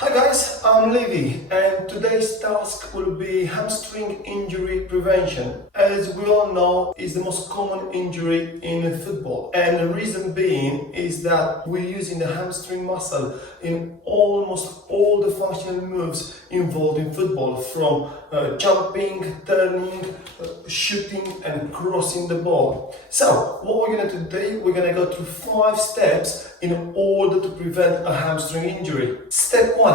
Hi guys, I'm Levi and today's task will be hamstring injury prevention. As we all know, it's the most common injury in football, and the reason being is that we're using the hamstring muscle in almost all the functional moves involved in football, from jumping, turning, shooting and crossing the ball. So what we're going to do today, we're going to go through 5 steps in order to prevent a hamstring injury. Step 1.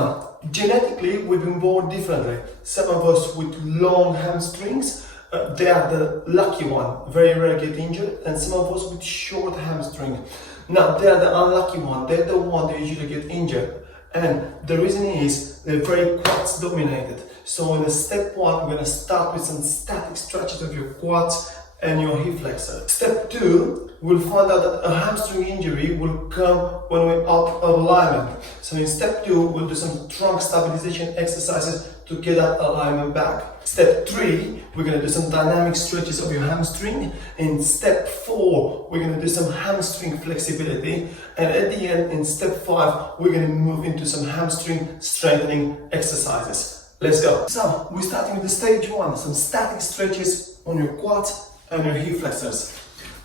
Genetically, we've been born differently. Some of us with long hamstrings, they are the lucky one, very rare get injured, and some of us with short hamstring. Now, they are the unlucky one, they're the one that usually get injured. And the reason is they're very quads dominated. So in step 1, we're going to start with some static stretches of your quads and your hip flexor. Step 2, we'll find out that a hamstring injury will come when we're out of alignment. So in step 2, we'll do some trunk stabilization exercises to get that alignment back. Step 3, we're going to do some dynamic stretches of your hamstring. In step 4, we're going to do some hamstring flexibility. And at the end, in step 5, we're going to move into some hamstring strengthening exercises. Let's go. So we're starting with the stage 1, some static stretches on your quads and your hip flexors.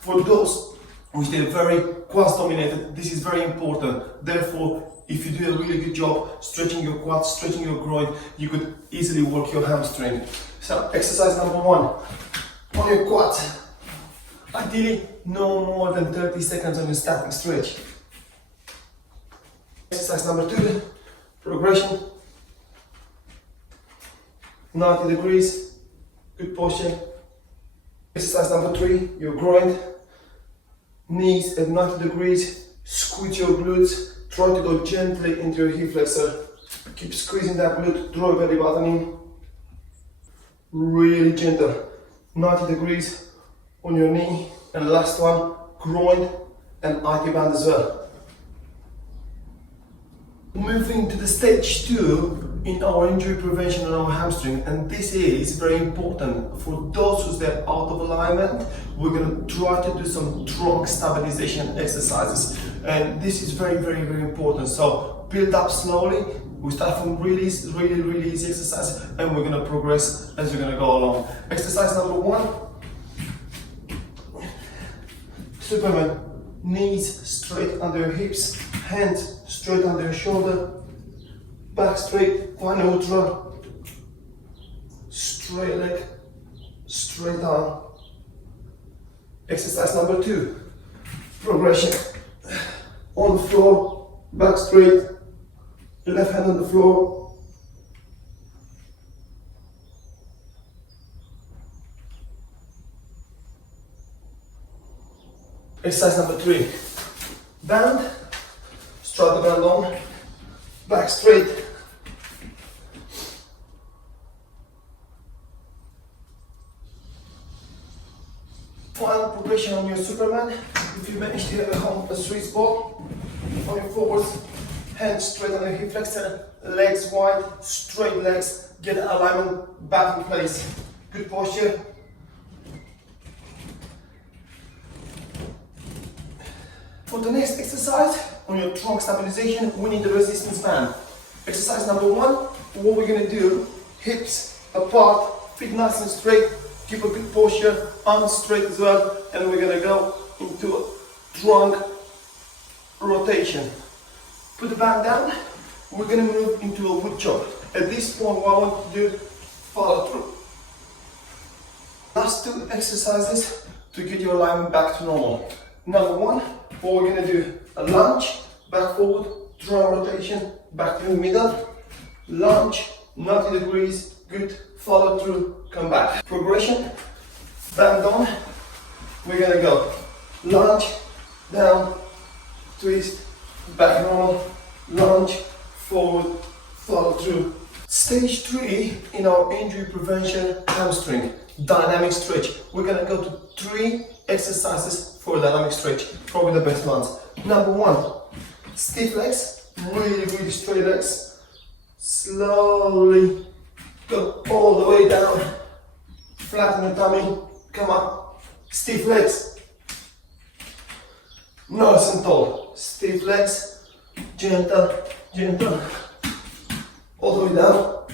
For those which they're very quads dominated, this is very important. Therefore, if you do a really good job stretching your quads, stretching your groin, you could easily work your hamstring. So exercise number 1, on your quads. Ideally, no more than 30 seconds on your static stretch. Exercise number 2, progression. 90 degrees, good posture. Exercise number 3, your groin. Knees at 90 degrees, squeeze your glutes, try to go gently into your hip flexor. Keep squeezing that glute, draw your belly button in. Really gentle, 90 degrees on your knee. And last one, groin and IT band as well. Moving to the stage 2 in our injury prevention on our hamstring, and this is very important. For those who's there out of alignment, we're going to try to do some trunk stabilization exercises, and this is very important. So build up slowly. We start from really easy exercise, and we're going to progress as we're going to go along. Exercise number 1, Superman. Knees straight under your hips, hands straight under your shoulder, back straight, quite neutral, straight leg, straight arm. Exercise number 2, progression. On the floor, back straight, left hand on the floor. Exercise number 3, band, straight the band on, back straight. Final progression on your Superman. If you manage to have a sweet spot on your forwards, hands straight on your hip flexor, legs wide, straight legs, get the alignment back in place. Good posture. For the next exercise, on your trunk stabilization, we need the resistance band. Exercise number 1, what we're going to do, hips apart, feet nice and straight, keep a good posture, arms straight as well, and we're going to go into a trunk rotation. Put the band down, we're going to move into a wood chop. At this point, what I want to do, follow through. Last 2 exercises to get your alignment back to normal. Number 1, what we're going to do, a lunge, back forward, trunk rotation, back to the middle, lunge, 90 degrees, good, follow through, come back. Progression, band on, we're going to go lunge, down, twist, back normal, lunge, forward, follow through. Stage 3 in our injury prevention hamstring, dynamic stretch. We're going to go to 3 exercises for a dynamic stretch, probably the best ones. Number 1, stiff legs, really straight legs. Slowly go all the way down, flatten the tummy, come up, stiff legs. Nice and tall, stiff legs, gentle, all the way down.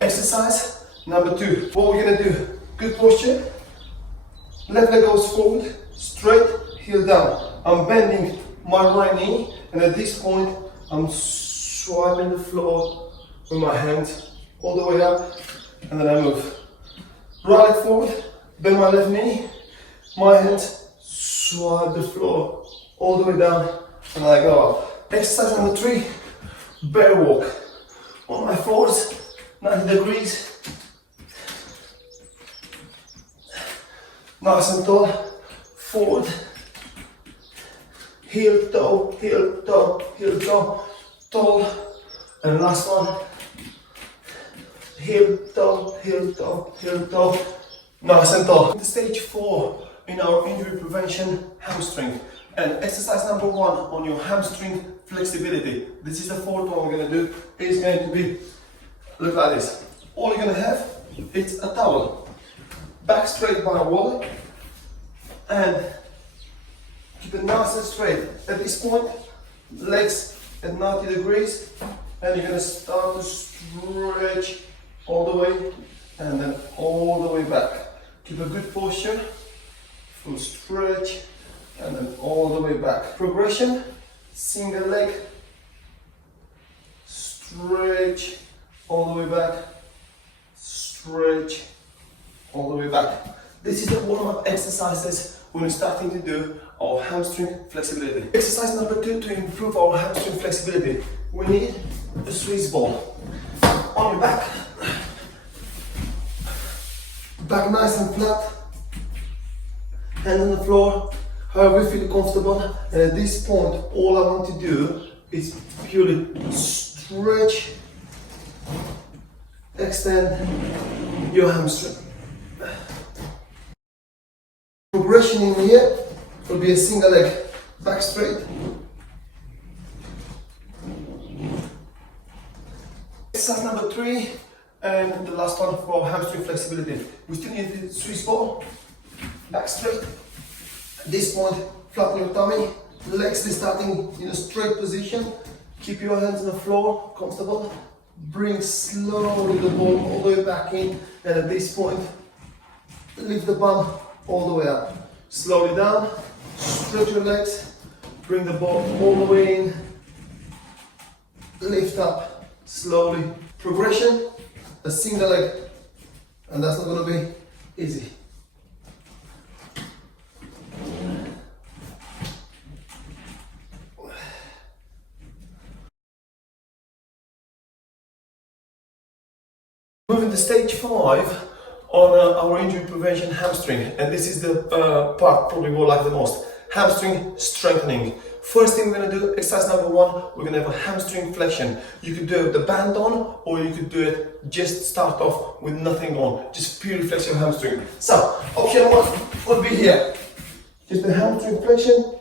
Exercise number 2. What we're gonna do, good posture, left leg goes forward, straight, heel down. I'm bending my right knee, and at this point, I'm swiping the floor with my hands all the way up, and then I move. Right leg forward, bend my left knee, my hands swipe the floor all the way down, and I go up. Exercise number 3, bear walk. On my fours, 90 degrees. Nice and tall, forward. Heel, toe, heel, toe, heel, toe, tall. And last one. Heel, toe, heel, toe, heel, toe. Nice and tall. Stage 4 in our injury prevention, hamstring. And exercise number 1 on your hamstring flexibility. This is the 4th one we're going to do. It's going to be, look like this. All you're going to have is a towel. Back straight by a wall. And keep it nice and straight. At this point, legs at 90 degrees. And you're going to start to stretch all the way. And then all the way back. Keep a good posture. Full stretch. And then all the way back. Progression, single leg, stretch, all the way back, stretch, all the way back. This is the warm-up exercises when we're starting to do our hamstring flexibility. Exercise number 2 to improve our hamstring flexibility. We need a Swiss ball. On your back, back nice and flat, hand on the floor. However you feel comfortable, and at this point, all I want to do is purely stretch, extend your hamstring. Progression in here will be a single leg, back straight. Exercise number 3, and the last one for hamstring flexibility. We still need the Swiss ball, back straight. At this point, flatten your tummy, legs starting in a straight position. Keep your hands on the floor, comfortable. Bring slowly the ball all the way back in, and at this point, lift the bum all the way up. Slowly down, stretch your legs, bring the ball all the way in, lift up, slowly. Progression, a single leg, and that's not going to be easy. Moving to stage 5 on our injury prevention hamstring, and this is the part probably we'll like the most. Hamstring strengthening. First thing we're going to do, exercise number 1, we're going to have a hamstring flexion. You could do it with the band on, or you could do it just start off with nothing on, just purely flex your hamstring. So, option 1 would be here, just the hamstring flexion.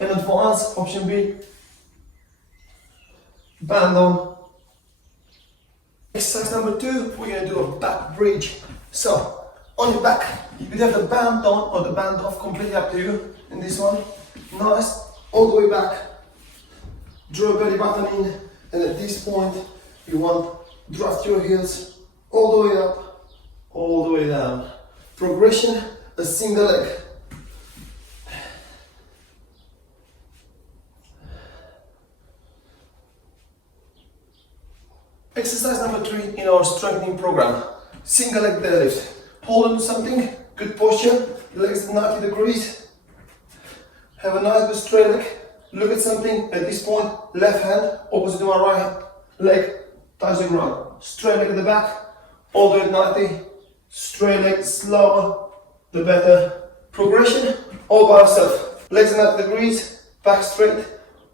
In advance, option B, band on. Exercise number 2, we're going to do a back bridge. So, on your back, you could have the band on or the band off, completely up to you in this one. Nice, all the way back. Draw your belly button in, and at this point, you want to draft your heels all the way up, all the way down. Progression, a single leg. Exercise number 3 in our strengthening program, single leg deadlift. Hold on to something, good posture, legs at 90 degrees. Have a nice good straight leg, look at something, at this point, left hand, opposite to my right leg, touch the ground. Straight leg at the back, all the way at 90, straight leg, slower, the better. Progression, all by yourself. Legs at 90 degrees, back straight,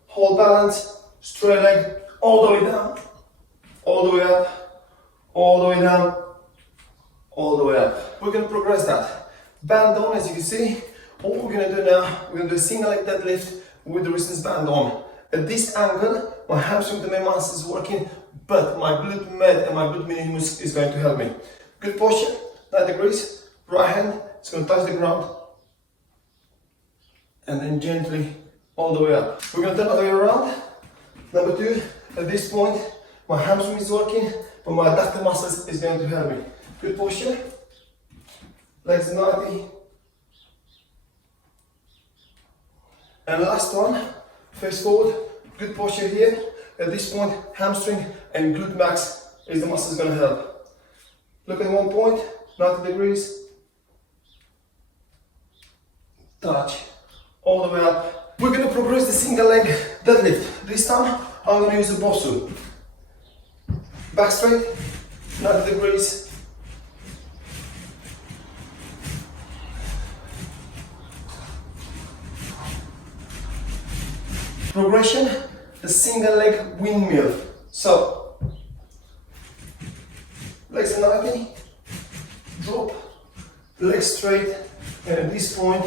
hold balance, straight leg, all the way down. All the way up, all the way down, all the way up. We're going to progress that. Band on, as you can see. What we're going to do now, we're going to do a single leg deadlift with the resistance band on. At this angle, my hamstring, the main muscle is working, but my glute med and my glute minimus is going to help me. Good posture, 90 degrees, right hand is going to touch the ground, and then gently all the way up. We're going to turn the other way around. Number 2, at this point, my hamstring is working, but my adductor muscles is going to help me. Good posture. Legs 90. And last one, face forward. Good posture here. At this point, hamstring and glute max is the muscles going to help. Look at one point, 90 degrees. Touch. All the way up. We're going to progress the single leg deadlift. This time, I'm going to use the bosu. Back straight, 90 degrees. Progression, the single leg windmill. So, legs 90, drop, legs straight, and at this point,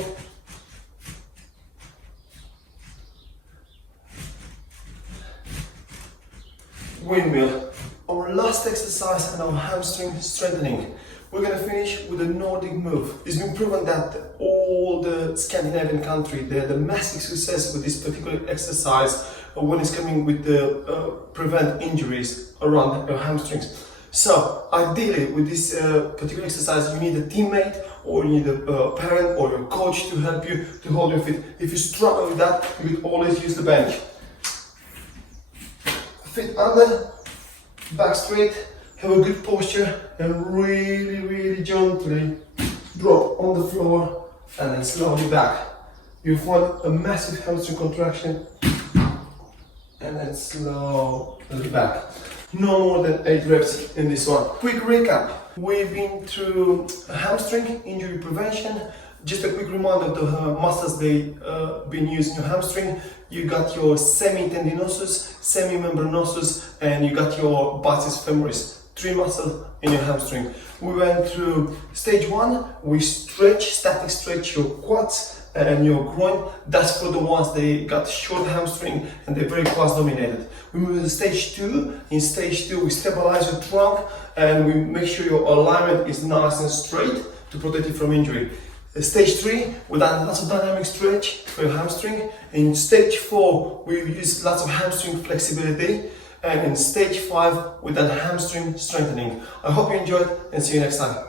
windmill. Our last exercise and our hamstring strengthening. We're going to finish with a Nordic move. It's been proven that all the Scandinavian countries, they had a massive success with this particular exercise when it's coming with the prevent injuries around your hamstrings. So ideally with this particular exercise you need a teammate or you need a parent or a coach to help you to hold your feet. If you struggle with that, you could always use the bench. Feet under, back straight, have a good posture and really gently drop on the floor and then slowly back. You find a massive hamstring contraction and then slowly back. No more than 8 reps in this one. Quick recap. We've been through hamstring injury prevention. Just a quick reminder of the muscles they've been using your hamstring. You got your semitendinosus, semimembranosus, and you got your biceps femoris. 3 muscles in your hamstring. We went through stage 1. We static stretch your quads and your groin. That's for the ones they got short hamstring and they're very quads dominated. We move to stage 2. In stage 2, we stabilize your trunk and we make sure your alignment is nice and straight to protect you from injury. Stage 3, we done lots of dynamic stretch for your hamstring. In stage 4, we use lots of hamstring flexibility. And in stage 5, we done hamstring strengthening. I hope you enjoyed and see you next time.